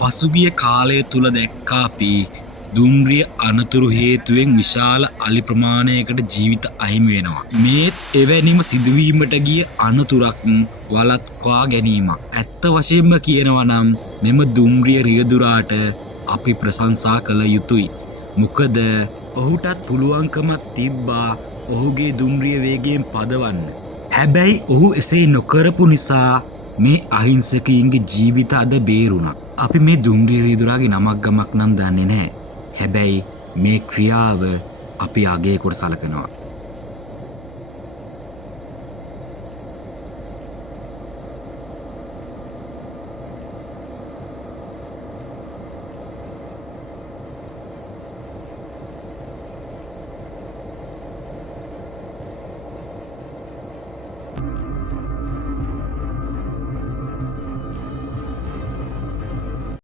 පසුගිය කාලය තුල දැක්කා අපි දුම්රිය අනතුරු හේතුවෙන් විශාල අලි ප්‍රමාණයකට ජීවිත අහිමි වෙනවා. මේත් එවැනිම සිදුවීමට ගිය අනතුරක් වළක්වා ගැනීමක්. ඇත්ත වශයෙන්ම කියනවා නම් මෙම දුම්රිය රියදුරාට අපි ප්‍රශංසා කළ යුතුයි. මොකද ඔහුටත් පුළුවන්කමක් තිබ්බා ඔහුගේ දුම්රිය වේගයෙන් පදවන්න. හැබැයි ඔහු එසේ නොකරපු නිසා මේ අහිංසකයින්ගේ ජීවිත අද බේරුණා. අපි මේ දුම්රිය රියදුරාගේ නමක් ගමක් නම් දන්නේ නැහැ. හැබැයි මේ ක්‍රියාව අපි අගය කොට සලකනවා.